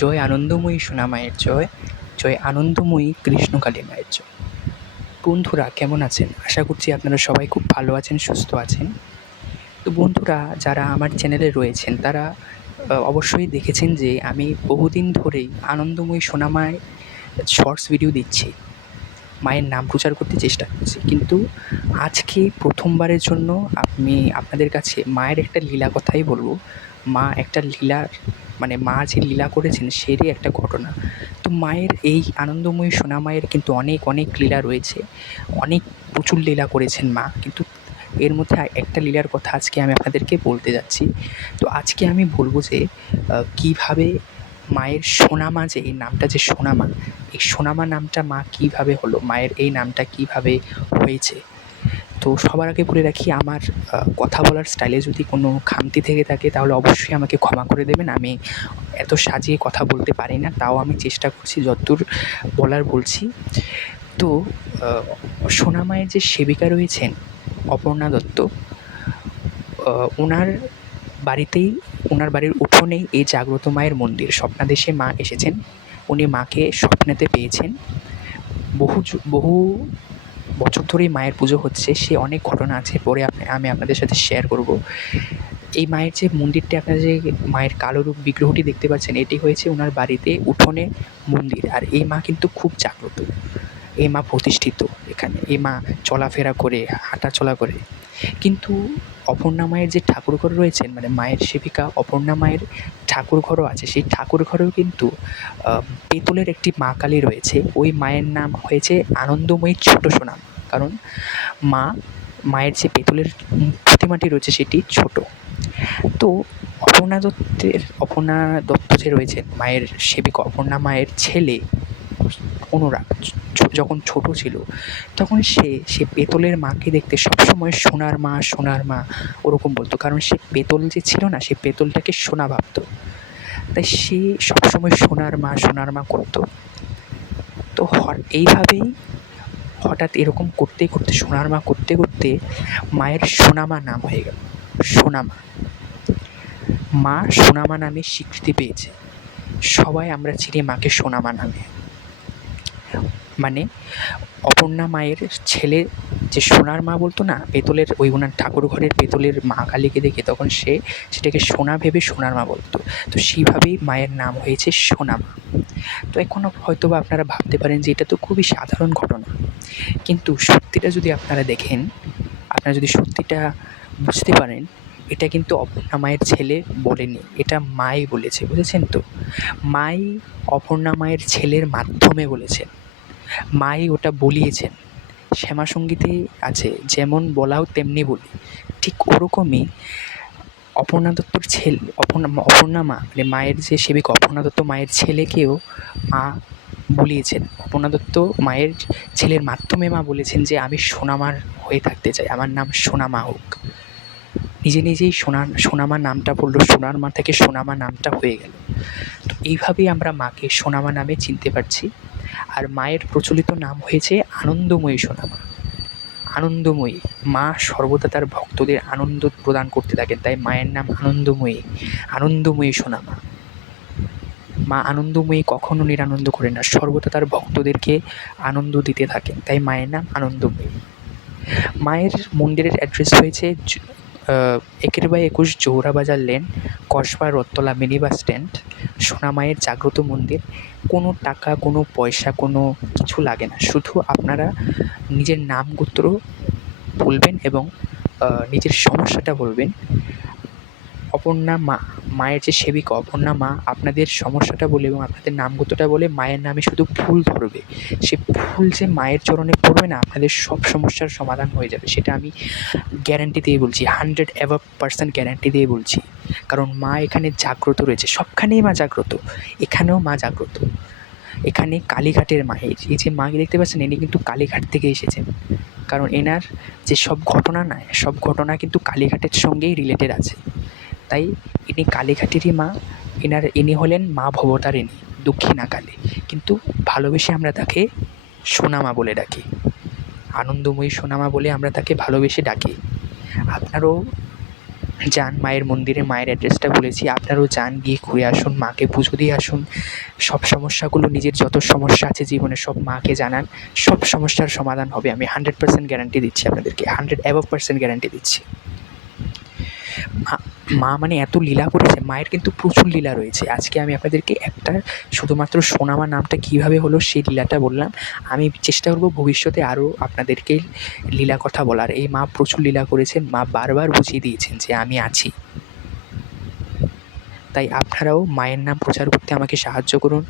জয় আনন্দময়ী সোনা মায়ের জয়, জয় আনন্দময়ী কৃষ্ণকালী মায়ের জয়। বন্ধুরা কেমন আছেন? আশা করছি আপনারা সবাই খুব ভালো আছেন, সুস্থ আছেন। তো বন্ধুরা যারা আমার চ্যানেলে রয়েছেন তারা অবশ্যই দেখেছেন যে আমি বহুদিন ধরেই আনন্দময়ী সোনা মায়ের শর্টস ভিডিও দিচ্ছি। মায়ের নাম প্রচার করতে চেষ্টা করছি। কিন্তু আজকে প্রথমবারের জন্য আমি আপনাদের কাছে মায়ের একটা লীলা কথাই বলবো। মা একটা লীলার মানে মা যে লীলা করেছেন সেরই একটা ঘটনা। তো মায়ের এই আনন্দময়ী সোনা মায়ের কিন্তু অনেক অনেক লীলা রয়েছে। অনেক প্রচুর লীলা করেছেন মা। কিন্তু এর মধ্যে একটা লীলার কথা আজকে আমি আপনাদেরকে বলতে যাচ্ছি। তো আজকে আমি বলবো যে কীভাবে মায়ের সোনামা, যে এই নামটা যে সোনামা, এই সোনামা নামটা মা কীভাবে হলো, মায়ের এই নামটা কীভাবে হয়েছে। তো সবার আগে বলে রাখি, আমার কথা বলার স্টাইলে যদি কোনো খামতি থেকে থাকে তাহলে অবশ্যই আমাকে ক্ষমা করে দেবেন। আমি এত সাজিয়ে কথা বলতে পারি না, তাও আমি চেষ্টা করছি যতদূর বলার বলছি। তো সোনা মায়ের যে সেবিকা রয়েছেন অপর্ণা দত্ত, ওনার বাড়িতেই, ওনার বাড়ির উঠোনেই এই জাগ্রত মায়ের মন্দির। স্বপ্নাদেশে মা এসেছেন, উনি মাকে স্বপ্নেতে পেয়েছেন। বহু বছর ধরেই মায়ের পুজো হচ্ছে, সে অনেক ঘটনা আছে, পরে আমি আপনাদের সাথে শেয়ার করব। এই মায়ের যে মন্দিরটি, আপনারা যে মায়ের কালো রূপ বিগ্রহটি দেখতে পাচ্ছেন, এটি হয়েছে ওনার বাড়িতে উঠোনে মন্দির। আর এই মা কিন্তু খুব জাগ্রত, এই মা প্রতিষ্ঠিত এখানে, এই মা চলাফেরা করে, হাঁটাচলা করে। কিন্তু অপর্ণা মায়ের যে ঠাকুরঘর রয়েছেন, মানে মায়ের সেবিকা অপর্ণা মায়ের ঠাকুরঘরও আছে। সেই ঠাকুরঘরেও কিন্তু পেতলের একটি মা কালী রয়েছে। ওই মায়ের নাম হয়েছে আনন্দময়ী ছোট সোনা, কারণ মায়ের যে পেতলের প্রতিমাটি রয়েছে সেটি ছোট। তো অপর্ণা দত্ত যে রয়েছেন মায়ের সেবিকা, অপর্ণা মায়ের ছেলে অনুরাগ যখন ছোট ছিল তখন সে পেতলের মাকে দেখতে সবসময় সোনার মা সোনার মা ওরকম বলতো, কারণ সে পেতল যে ছিল না, সে পেতলটাকে সোনা ভাবতো। তাই সে সবসময় সোনার মা করতো। তো এইভাবেই হঠাৎ এরকম করতে করতে, সোনার মা করতে করতে মায়ের সোনামা নাম হয়ে গেল। সোনামা, মা সোনামা নামে স্বীকৃতি পেয়েছে। সবাই আমরা চিনি মাকে সোনামা নামে। মানে অপর্ণা মায়ের ছেলে যে সোনার মা বলতো না, পেতলের, ওই ওনার ঠাকুর ঘরের পেতলের মা কালীকে দেখে তখন সেটাকে সোনা ভেবে সোনার মা বলতো। তো সেইভাবেই মায়ের নাম হয়েছে সোনামা। তো এখন হয়তো বা আপনারা ভাবতে পারেন যে এটা তো খুবই সাধারণ ঘটনা, কিন্তু সত্যিটা যদি আপনারা দেখেন, আপনারা যদি সত্যিটা বুঝতে পারেন, এটা কিন্তু অপর্ণা মায়ের ছেলে বলেনি, এটা মাই বলেছে, বুঝেছেন তো? মাই অপর্ণা মায়ের ছেলের মাধ্যমে বলেছেন, মাই ওটা বলিয়েছেন। শ্যামা সঙ্গীতে আছে, যেমন বলাও তেমনি বলি। ঠিক ওরকমই অপর্ণা দত্তর অপর্ণা মা, মানে মায়ের যে সেবিকা অপর্ণা দত্ত মায়ের ছেলেকেও মা বলিয়েছেন। অপর্ণা দত্ত মায়ের ছেলের মাধ্যমে মা বলেছেন যে আমি সোনামার হয়ে থাকতে চাই, আমার নাম সোনামা হোক। নিজেই সোনামা নামটা পড়লো, সোনার মা থেকে সোনামা নামটা হয়ে গেল। তো এইভাবেই আমরা মাকে সোনামা নামে চিনতে পারছি। আর মায়ের প্রচলিত নাম হয়েছে আনন্দময়ী সোনামা। আনন্দময়ী, মা সর্বদা তার ভক্তদের আনন্দ প্রদান করতে থাকেন, তাই মায়ের নাম আনন্দময়ী। আনন্দময়ী সোনামা, মা আনন্দময়ী কখনো নিরানন্দ করে না, সর্বদা তার ভক্তদেরকে আনন্দ দিতে থাকেন, তাই মায়ের নাম আনন্দময়ী। মায়ের মন্দিরের অ্যাড্রেস হয়েছে 21/21 Jaurabazar lane, Kasba Rathtala mini bus stand, সোনামায়ের জাগ্রত মন্দির। কোনো টাকা, কোনো পয়সা, কোনো কিছু লাগে না, শুধু আপনারা নিজের নাম গোত্র বলবেন এবং নিজের সমস্যাটা বলবেন। অপর্ণা মা, মায়ের যে সেবিকা অপর্ণা মা আপনাদের সমস্যাটা বলে এবং আপনাদের নাম গোত্রটা বলে মায়ের নামে শুধু ফুল ধরবে। সে ফুল যে মায়ের চরণে পড়বে না, আপনাদের সব সমস্যার সমাধান হয়ে যাবে, সেটা আমি গ্যারান্টি দিয়ে বলছি, 100% গ্যারান্টি দিয়ে বলছি। কারণ মা এখানে জাগ্রত রয়েছে, সবখানেই মা জাগ্রত, এখানেও মা জাগ্রত। এখানে কালীঘাটের মা, এই যে মাকে দেখতে পাচ্ছেন, ইনি কিন্তু কালীঘাট থেকে এসেছেন, কারণ এনার যে সব ঘটনা না, সব ঘটনা কিন্তু কালীঘাটের সঙ্গেই রিলেটেড আছে। তাই ইনি কালীঘাটেরই মা। ইনি হলেন মা ভবতারিণী, দক্ষিণা কালী, কিন্তু ভালোবেসে আমরা তাকে সোনামা বলে ডাকি। আনন্দময়ী সোনামা বলে আমরা তাকে ভালোবেসে ডাকি। আপনারাও যান মায়ের মন্দিরে, মায়ের অ্যাড্রেসটা বলেছি, আপনারাও যান, গিয়ে ঘুরে আসুন, মাকে পুজো দিয়ে আসুন। সব সমস্যাগুলো, নিজের যত সমস্যা আছে জীবনে সব মাকে জানান, সব সমস্যার সমাধান হবে। আমি 100% গ্যারান্টি দিচ্ছি আপনাদেরকে, 100% গ্যারান্টি দিচ্ছি। মা মানে এত লীলা করেছে, মায়ের কিন্তু প্রচুর লীলা রয়েছে। আজকে আমি আপনাদেরকে একটা শুধুমাত্র সোনামা নামটা কীভাবে হলো সেই লীলাটা বললাম। আমি চেষ্টা করব ভবিষ্যতে আরও আপনাদেরকে লীলা কথা বলার। এই মা প্রচুর লীলা করেছেন, মা বারবার বুঝিয়ে দিয়েছেন যে আমি আছি। তাই আপনারাও মায়ের নাম প্রচার করতে আমাকে সাহায্য করুন,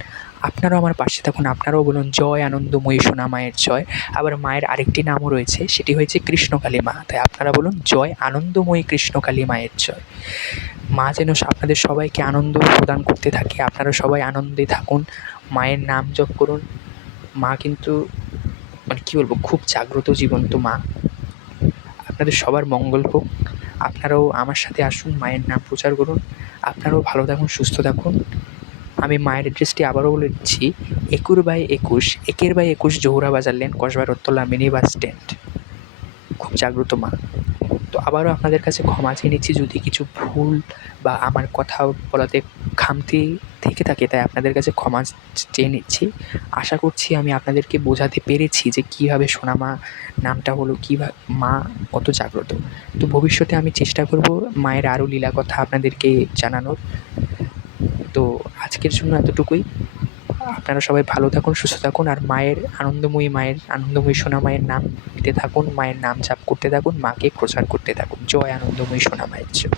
আপনারাও আমার পাশে থাকুন, আপনারাও বলুন জয় আনন্দময়ী সোনা মায়ের জয়। আবার মায়ের আরেকটি নামও রয়েছে, সেটি হয়েছে কৃষ্ণকালী মা। তাই আপনারা বলুন জয় আনন্দময়ী কৃষ্ণকালী মায়ের জয়। মা যেন আপনাদের সবাইকে আনন্দ প্রদান করতে থাকে, আপনারা সবাই আনন্দে থাকুন, মায়ের নাম জপ করুন। মা কিন্তু মানে কী বলবো, খুব জাগ্রত জীবন্ত মা। আপনাদের সবার মঙ্গল হোক। আপনারাও আমার সাথে আসুন, মায়ের নাম প্রচার করুন। আপনারাও ভালো থাকুন, সুস্থ থাকুন। আমি মায়ের অ্যাড্রেসটি আবারও বলে দিচ্ছি, 21/21 Johura Bazar lane, Kasba Rathtala mini bus stand. খুব জাগ্রত মা। তো আবারও আপনাদের কাছে ক্ষমা চেয়ে নিচ্ছি যদি কিছু ভুল বা আমার কথা বলাতে খামতি থেকে থাকে, তাই আপনাদের কাছে ক্ষমা চেয়ে নিচ্ছি। আশা করছি আমি আপনাদেরকে বোঝাতে পেরেছি যে কীভাবে সোনামা নামটা হলো, কীভাবে মা কত জাগ্রত। তো ভবিষ্যতে আমি চেষ্টা করব মায়ের আরও লীলা কথা আপনাদেরকে জানানোর। তো আজকের জন্য এতটুকুই। আপনারা সবাই ভালো থাকুন, সুস্থ থাকুন, আর আনন্দময়ী সোনা মায়ের নাম নিতে থাকুন, মায়ের নাম জাপ করতে থাকুন, মাকে প্রচার করতে থাকুন। জয় আনন্দময়ী সোনা মায়ের জয়।